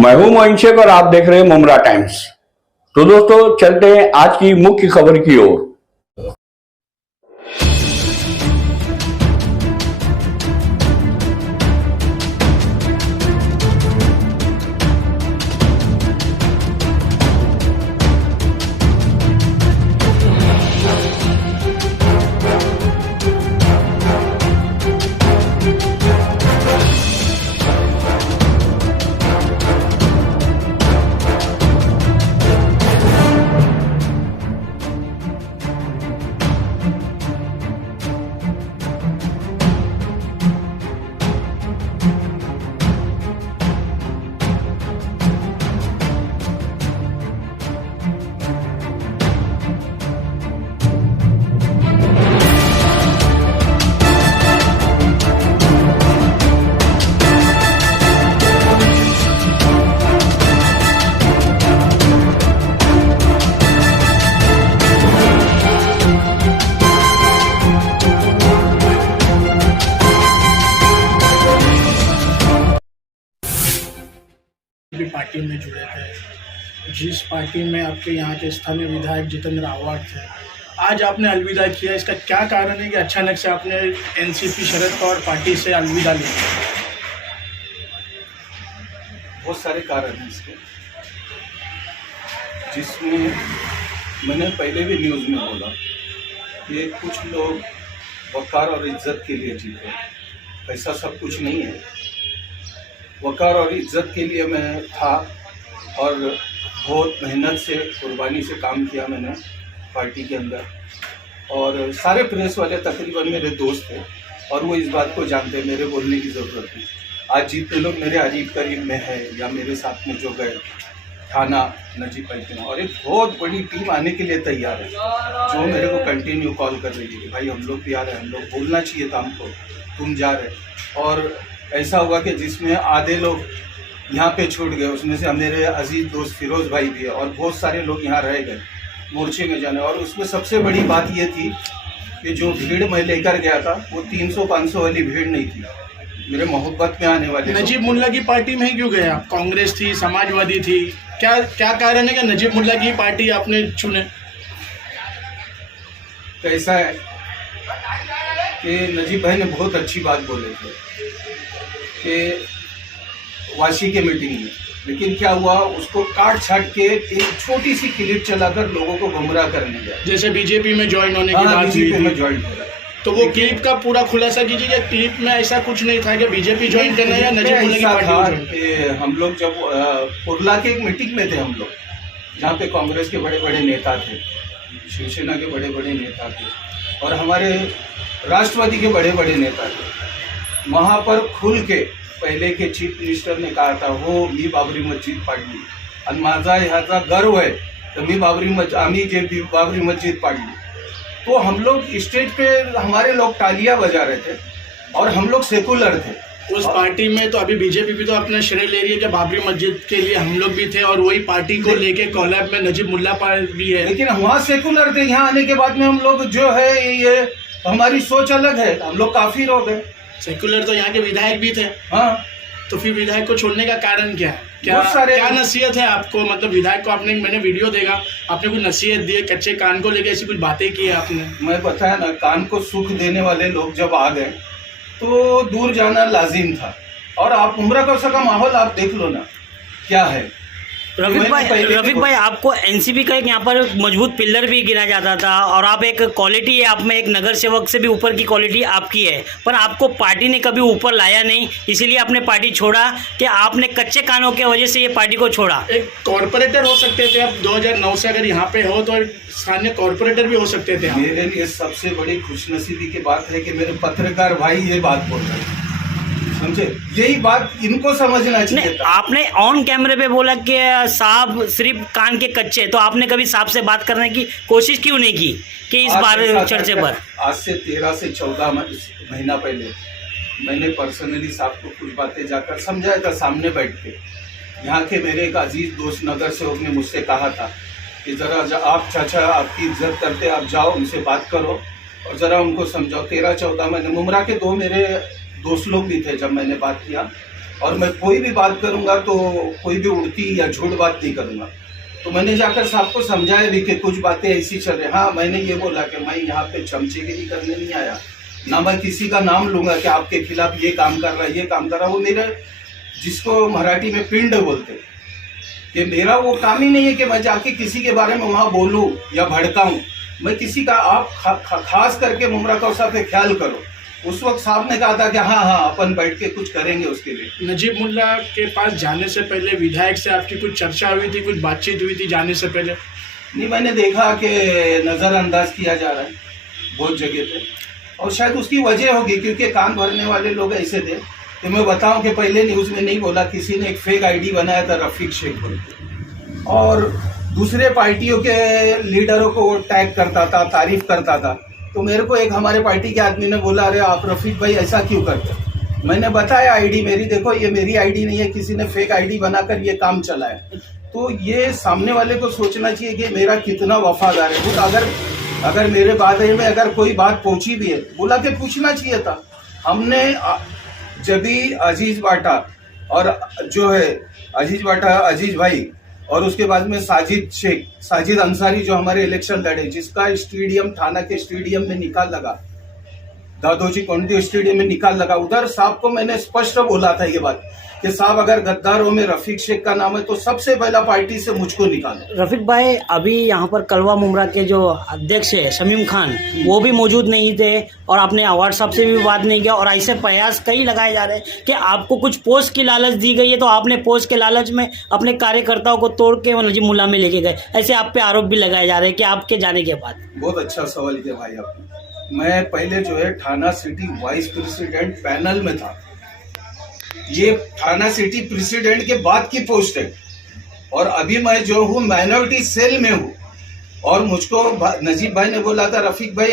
मैं हूं मोइन शेख और आप देख रहे हैं मुमरा टाइम्स। तो दोस्तों चलते हैं आज की मुख्य खबर की ओर। भी पार्टी में जुड़े थे, जिस पार्टी में आपके यहाँ के स्थानीय विधायक जितेंद्र आव्हाड थे, आज आपने अलविदा किया। इसका क्या कारण है कि अचानक से आपने एनसीपी शरद पवार पार्टी से अलविदा लिया? बहुत सारे कारण हैं इसके, जिसमें मैंने पहले भी न्यूज़ में बोला कि कुछ लोग वक़ार और इज्जत के लिए जीते। ऐसा सब कुछ नहीं है। वक़ार और इज्जत के लिए मैं था और बहुत मेहनत से, कुर्बानी से काम किया मैंने पार्टी के अंदर। और सारे प्रेस वाले तकरीबन मेरे दोस्त थे और वो इस बात को जानते, मेरे बोलने की ज़रूरत नहीं। आज जितने लोग मेरे अजीब करीब में है या मेरे साथ में जो गए थाना नजीब पैतना, और एक बहुत बड़ी टीम आने के लिए तैयार है, जो मेरे को कंटिन्यू कॉल कर रही है कि भाई हम लोग भी आ रहे हैं, हम लोग बोलना चाहिए था हमको, तुम जा रहे। और ऐसा हुआ कि जिसमें आधे लोग यहाँ पे छूट गए, उसमें से मेरे अजीज दोस्त फिरोज़ भाई भी है और बहुत सारे लोग यहाँ रह गए मोर्चे में जाने। और उसमें सबसे बड़ी बात ये थी कि जो भीड़ मैं लेकर गया था वो 300-500 वाली भीड़ नहीं थी, मेरे मोहब्बत में आने वाले। नजीब मुल्ला की पार्टी में ही क्यों गए आप? कांग्रेस थी, समाजवादी थी, क्या कारण है कि नजीब मुल्ला की पार्टी आपने चुने? तो ऐसा है कि नजीब भाई ने बहुत अच्छी बात बोले थे कि वाशी के मीटिंग में, लेकिन क्या हुआ, उसको काट छाट के एक छोटी सी क्लिप चलाकर लोगों को गुमराह करने गया। जैसे बीजेपी में ज्वाइन होने की बात बीजेपी में ज्वाइन हो रहा है, तो वो क्लिप का पूरा खुलासा कीजिए। क्लिप में ऐसा कुछ नहीं था कि बीजेपी ज्वाइन करना या नजीब मुल्ला की पार्टी ज्वाइन। हम लोग जब कुर्ला के एक मीटिंग में थे हम लोग, जहाँ पे कांग्रेस के बड़े बड़े नेता थे, शिवसेना के बड़े बड़े नेता थे और हमारे राष्ट्रवादी के बड़े बड़े नेता थे। वहाँ पर खुल के पहले के चीफ मिनिस्टर ने कहा था, हो मी बाबरी मस्जिद पाडली आणि माझा ह्याचा गर्व है, तो मी आम्ही जे बाबरी मस्जिद पाडली। तो हम लोग स्टेज पे हमारे लोग तालियां बजा रहे थे और हम लोग सेकुलर थे उस पार्टी में। तो अभी बीजेपी भी तो अपना श्रेय ले रही है कि बाबरी मस्जिद के लिए हम लोग भी थे और वही पार्टी को लेके कोलैब में नजीब मुल्ला भी है। लेकिन हम वहाँ सेकुलर थे, यहाँ आने के बाद में हम लोग जो है ये हमारी सोच अलग है, हम लोग काफी लोग हैं। सेकुलर तो यहाँ के विधायक भी थे। हाँ, तो फिर विधायक को छोड़ने का कारण क्या है? क्या नसीहत है आपको? मतलब विधायक को आपने, मैंने वीडियो देखा, आपने कुछ नसीहत दी है, कच्चे कान को लेकर ऐसी कुछ बातें की है आपने? मैं बताया ना, कान को सुख देने वाले लोग जब आ गए तो दूर जाना लाजिम था। और आप उम्र का उसका माहौल आप देख लो ना क्या है। रफीक भाई आपको एनसीपी का एक यहाँ पर मजबूत पिलर भी गिना जाता था और आप एक क्वालिटी है, आप में एक नगर सेवक से भी ऊपर की क्वालिटी आपकी है, पर आपको पार्टी ने कभी ऊपर लाया नहीं, इसीलिए आपने पार्टी छोड़ा कि आपने कच्चे कानों की वजह से ये पार्टी को छोड़ा। एक कॉर्पोरेटर हो सकते थे आप 2009 से, अगर यहाँ पे हो तो स्थानीय कॉर्पोरेटर भी हो सकते थे। मेरे लिए सबसे बड़ी खुशनसीबी की बात है कि मेरे पत्रकार भाई ये बात बोल रहे हैं, समझे? यही बात इनको समझना चाहिए था। आपने ऑन कैमरे पे बोला कि साहब सिर्फ कान के कच्चे, तो आपने कभी साहब से बात करने की कोशिश क्यों नहीं की कि इस बार चर्चे पर? आज से 13 से 14 महीना पहले मैंने पर्सनली साहब को कुछ बातें जाकर समझाया था सामने बैठ के। यहाँ के मेरे एक अजीज दोस्त नगर सेवक ने मुझसे कहा था कि जरा आप चाचा आपकी इज्जत करते, आप जाओ उनसे बात करो और ज़रा उनको समझाओ। 13-14 महीने मुमरा के दो मेरे दोस्त लोग भी थे, जब मैंने बात किया और मैं कोई भी बात करूंगा तो कोई भी उड़ती या झूठ बात नहीं करूंगा। तो मैंने जाकर साहब को समझाया भी कि कुछ बातें ऐसी चल रही। हाँ, मैंने ये बोला कि मैं यहाँ पे चमचेगिरी करने नहीं आया, ना मैं किसी का नाम लूंगा कि आपके खिलाफ ये काम कर रहा है, ये काम कर रहा है। वो मेरे, जिसको मराठी में पिंड बोलते, कि मेरा वो काम ही नहीं है कि मैं जाके किसी के बारे में वहां बोलूं या भड़काऊं। मैं किसी का, आप खास करके मुमरा कौसा पे ख्याल करो। उस वक्त साहब ने कहा था कि हाँ अपन बैठ के कुछ करेंगे उसके लिए। नजीब मुल्ला के पास जाने से पहले विधायक से आपकी कुछ चर्चा हुई थी, कुछ बातचीत हुई थी जाने से पहले? नहीं, मैंने देखा कि नज़रअंदाज किया जा रहा है बहुत जगह पे, और शायद उसकी वजह होगी क्योंकि कान भरने वाले लोग ऐसे थे कि मैं बताऊं कि पहले न्यूज़ में नहीं बोला, किसी ने एक फेक आईडी बनाया था रफीक शेख बोल के, और दूसरे पार्टियों के लीडरों को वो टैग करता था, तारीफ करता था। तो मेरे को एक हमारे पार्टी के आदमी ने बोला, अरे आप रफीक भाई ऐसा क्यों करते? मैंने बताया आईडी मेरी, देखो ये मेरी आईडी नहीं है, किसी ने फेक आईडी बनाकर ये काम चला है। तो ये सामने वाले को सोचना चाहिए कि मेरा कितना वफादार है। तो अगर मेरे बारे में अगर कोई बात पहुंची भी है, बुला के पूछना चाहिए था। हमने जब भी अजीज बाटा और जो है अजीज बाटा अजीज भाई, और उसके बाद में साजिद अंसारी जो हमारे इलेक्शन लड़े, जिसका स्टेडियम थाना के स्टेडियम में निकाल लगा, दादोजी कोंडी स्टेडियम में निकाल लगा, उधर साहब को मैंने स्पष्ट बोला था ये बात कि साहब अगर गद्दारों में रफीक शेख का नाम है तो सबसे पहला पार्टी से मुझको निकालो। रफीक भाई, अभी यहाँ पर कलवा मुमरा के जो अध्यक्ष है शमीम खान, वो भी मौजूद नहीं थे और आपने अवार्ड साहब से भी बात नहीं किया, और ऐसे प्रयास कई लगाए जा रहे हैं कि आपको कुछ पोस्ट की लालच दी गई है तो आपने पोस्ट के लालच में अपने कार्यकर्ताओं को तोड़ के नजीब मुल्ला में लेके गए। ऐसे आप पे आरोप भी लगाए जा रहे हैं कि आपके जाने के बाद। बहुत अच्छा सवाल किया भाई आपने। मैं पहले जो है थाना सिटी वाइस प्रेसिडेंट पैनल में था, ये थाना सिटी प्रेसिडेंट के बाद की पोस्ट है, और अभी मैं जो हूँ माइनॉरिटी सेल में हूँ। और मुझको नजीब भाई ने बोला था, रफीक भाई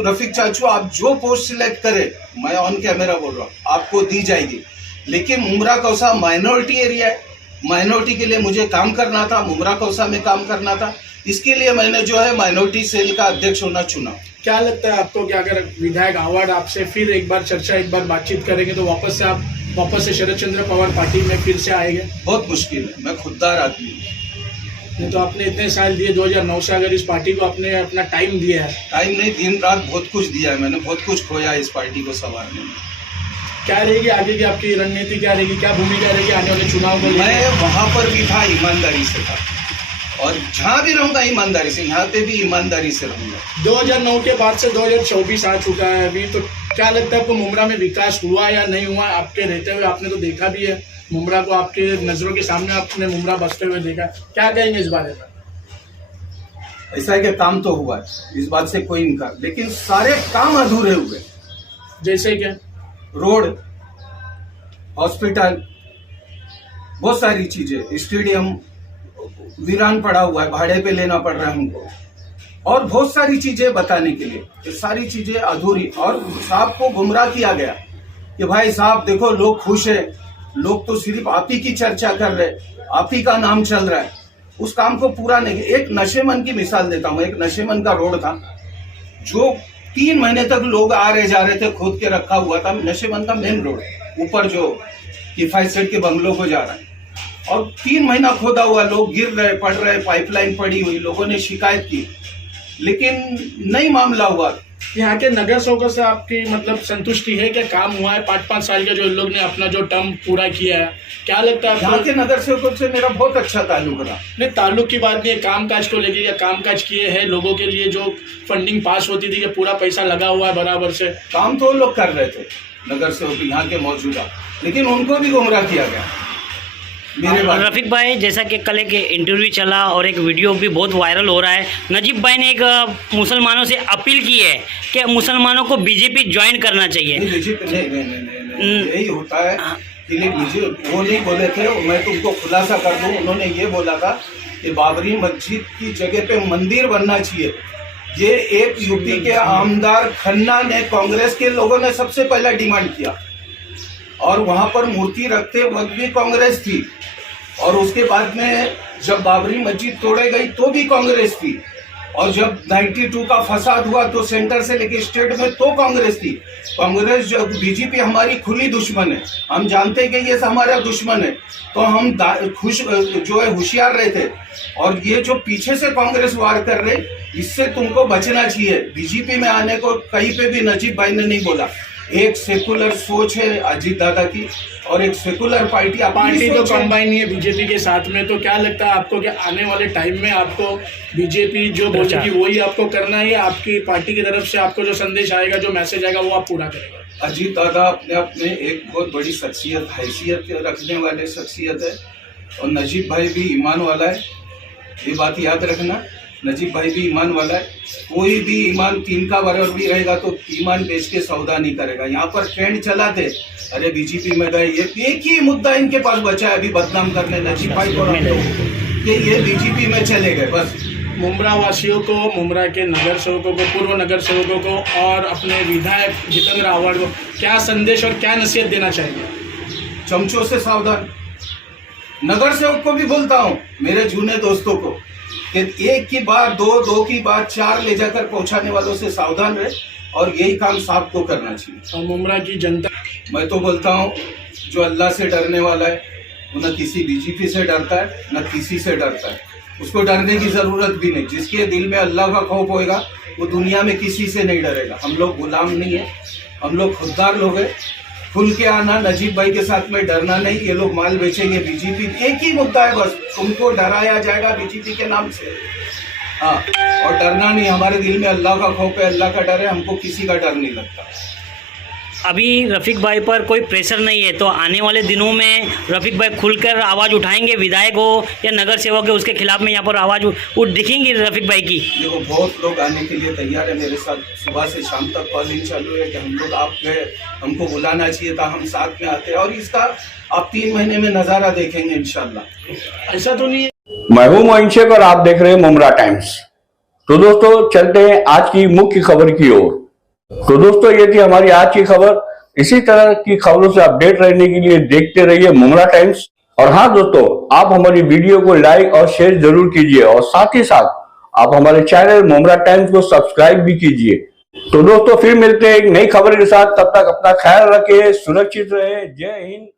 रफीक चाचू आप जो पोस्ट सिलेक्ट करें, मैं ऑन कैमरा बोल रहा हूँ, आपको दी जाएगी। लेकिन मुमरा कौसा माइनॉरिटी एरिया है, माइनॉरिटी के लिए मुझे काम करना था, मुमरा कौसा में काम करना था, इसके लिए मैंने जो है माइनॉरिटी सेल का अध्यक्ष होना चुना। क्या लगता है आपको कि अगर विधायक अवार्ड आपसे फिर एक बार चर्चा, एक बार बातचीत करेंगे तो वापस से शरद चंद्र पवार पार्टी में फिर से आएंगे? बहुत मुश्किल है, मैं खुददार आदमी हूँ। नहीं तो आपने इतने साल दिए, 2009 से अगर इस पार्टी को आपने अपना टाइम दिया है। टाइम नहीं, दिन रात बहुत कुछ दिया है मैंने, बहुत कुछ खोया है इस पार्टी को संवारने में। क्या रहेगी आगे की आपकी रणनीति, क्या रहेगी, क्या भूमिका रहेगी आने वाले चुनाव में? मैं वहाँ पर भी था, ईमानदारी से था, और जहाँ भी रहूँगा ईमानदारी से, यहाँ पे भी ईमानदारी से रहूँगा। 2009 के बाद से 2024 आ चुका है अभी, तो क्या लगता है आपको मुमरा में विकास हुआ या नहीं हुआ? आपके रहते हुए आपने तो देखा भी है मुमरा को, आपके नजरों के सामने आपने मुमरा बसते हुए देखा, क्या कहेंगे इस बारे में? ऐसा है कि काम तो हुआ है, इस बात से कोई इनकार, लेकिन सारे काम अधूरे हुए। जैसे क्या? रोड, हॉस्पिटल, बहुत सारी चीजें, स्टेडियम वीरान पड़ा हुआ है, भाड़े पे लेना पड़ रहा है हमको, और बहुत सारी चीजें बताने के लिए, ये सारी चीजें अधूरी। और साहब को गुमराह किया गया कि भाई साहब देखो लोग खुश है, लोग तो सिर्फ आप ही की चर्चा कर रहे, आप ही का नाम चल रहा है, उस काम को पूरा नहीं। एक नशेमन की मिसाल देता हूँ, एक नशेमन का रोड था जो 3 महीने तक लोग आ रहे जा रहे थे, खोद के रखा हुआ था। नशेमन का मेन रोड ऊपर जो किफायत सेठ के बंगलों को जा रहा है, और 3 महीना खोदा हुआ, लोग गिर रहे, पड़ रहे, पाइपलाइन पड़ी हुई, लोगों ने शिकायत की, लेकिन नहीं मामला हुआ। यहाँ के नगर सेवकों से आपकी मतलब संतुष्टि है? क्या काम हुआ है 5-5 साल के जो इन लोग ने अपना जो टर्म पूरा किया है? क्या लगता है यहाँ के नगर सेवकों से मेरा बहुत अच्छा ताल्लुक रहा। नहीं, ताल्लुक की बात नहीं है, कामकाज को लेके, या कामकाज किए हैं लोगों के लिए? जो फंडिंग पास होती थी कि पूरा पैसा लगा हुआ है बराबर से? काम तो लोग कर रहे थे नगर सेवक यहाँ के मौजूदा, लेकिन उनको भी गुमराह किया गया। रफीक भाई, जैसा कि कल एक इंटरव्यू चला और एक वीडियो भी बहुत वायरल हो रहा है, नजीब भाई ने एक मुसलमानों से अपील की है कि मुसलमानों को बीजेपी ज्वाइन करना चाहिए। नहीं, यही होता है कि वो नहीं बोले थे, मैं तुमको खुलासा कर दूं, उन्होंने ये बोला था कि बाबरी मस्जिद की जगह पे मंदिर बनना चाहिए। ये एक यूपी के आमदार खन्ना ने, कांग्रेस के लोगों ने सबसे पहला डिमांड किया, और वहां पर मूर्ति रखते वक्त भी कांग्रेस थी, और उसके बाद में जब बाबरी मस्जिद तोड़े गई तो भी कांग्रेस थी। और जब 92 का फसाद हुआ तो सेंटर से लेके स्टेट में तो कांग्रेस थी। कांग्रेस जो बीजेपी हमारी खुली दुश्मन है, हम जानते हैं कि ये हमारा दुश्मन है, तो हम जो है होशियार रहे थे। और ये जो पीछे से कांग्रेस वार कर रहे, इससे तुमको बचना चाहिए। बीजेपी में आने को कहीं पे भी नजीब भाई ने नहीं बोला। एक सेकुलर सोच है अजीत दादा की और एक सेकुलर पार्टी तो कंबाइन ही है बीजेपी के साथ में। तो क्या लगता है आपको कि आने वाले टाइम में आपको बीजेपी जो बोलेगी वही आपको करना है, आपकी पार्टी की तरफ से आपको जो संदेश आएगा, जो मैसेज आएगा, वो आप पूरा करेंगे? अजीत दादा अपने आप में एक बहुत बड़ी शख्सियत, हैसियत रखने वाले शख्सियत है और नजीब भाई भी ईमान वाला है। ये बात याद रखना, नजीब भाई भी ईमान वाला है। कोई भी ईमान 3 का बराबर भी रहेगा तो ईमान बेच के सौदा नहीं करेगा। यहाँ पर ट्रेंड चला थे, अरे बीजेपी में गए, ये एक ही मुद्दा इनके पास बचा है अभी बदनाम करने नजीब भाई को, ये बीजेपी में चले गए बस। मुमरा वासियों को, मुमरा के नगर सेवकों को, पूर्व नगर सेवकों को और अपने विधायक जितेंद्र रावत को क्या संदेश और क्या नसीहत देना चाहिए? चमचों से सावधान। नगर सेवक को भी बोलता हूँ, मेरे जूने दोस्तों को, कि एक की बात दो की बात 4 ले जाकर पहुंचाने वालों से सावधान रहे और यही काम साहब को करना चाहिए। और मुमरा की जनता, मैं तो बोलता हूँ जो अल्लाह से डरने वाला है वो न किसी बीजेपी से डरता है न किसी से डरता है, उसको डरने की जरूरत भी नहीं। जिसके दिल में अल्लाह का खौफ होएगा वो दुनिया में किसी से नहीं डरेगा। हम लोग गुलाम नहीं है, हम लोग खुददार लोग हैं। खुल के आना, नजीब भाई के साथ में डरना नहीं। ये लोग माल बेचेंगे बीजेपी, एक ही मुद्दा है बस, तुमको डराया जाएगा बीजेपी के नाम से। हाँ, और डरना नहीं। हमारे दिल में अल्लाह का खौफ है, अल्लाह का डर है, हमको किसी का डर नहीं लगता। अभी रफीक भाई पर कोई प्रेशर नहीं है, तो आने वाले दिनों में रफीक भाई खुलकर आवाज़ उठाएंगे, विधायक हो या नगर सेवक है उसके खिलाफ में यहाँ पर आवाज़ उठ दिखेंगी रफीक भाई की? देखो, बहुत लोग आने के लिए तैयार है मेरे साथ। सुबह से शाम तक कॉलिंग चालू है कि हम लोग आप गए, हमको बुलाना चाहिए था, हम साथ में आते हैं। और इसका आप 3 महीने में नज़ारा देखेंगे इंशाल्लाह। ऐसा तो नहीं है। मैं हूं मोइन शेख और आप देख रहे हैं मुमरा टाइम्स। तो दोस्तों चलते हैं आज की मुख्य खबर की ओर। तो दोस्तों ये थी हमारी आज की खबर। इसी तरह की खबरों से अपडेट रहने के लिए देखते रहिए मुमरा टाइम्स। और हाँ दोस्तों, आप हमारी वीडियो को लाइक और शेयर जरूर कीजिए और साथ ही साथ आप हमारे चैनल मुमरा टाइम्स को सब्सक्राइब भी कीजिए। तो दोस्तों फिर मिलते हैं एक नई खबर के साथ, तब तक अपना ख्याल रखिए, सुरक्षित रहे। जय हिंद।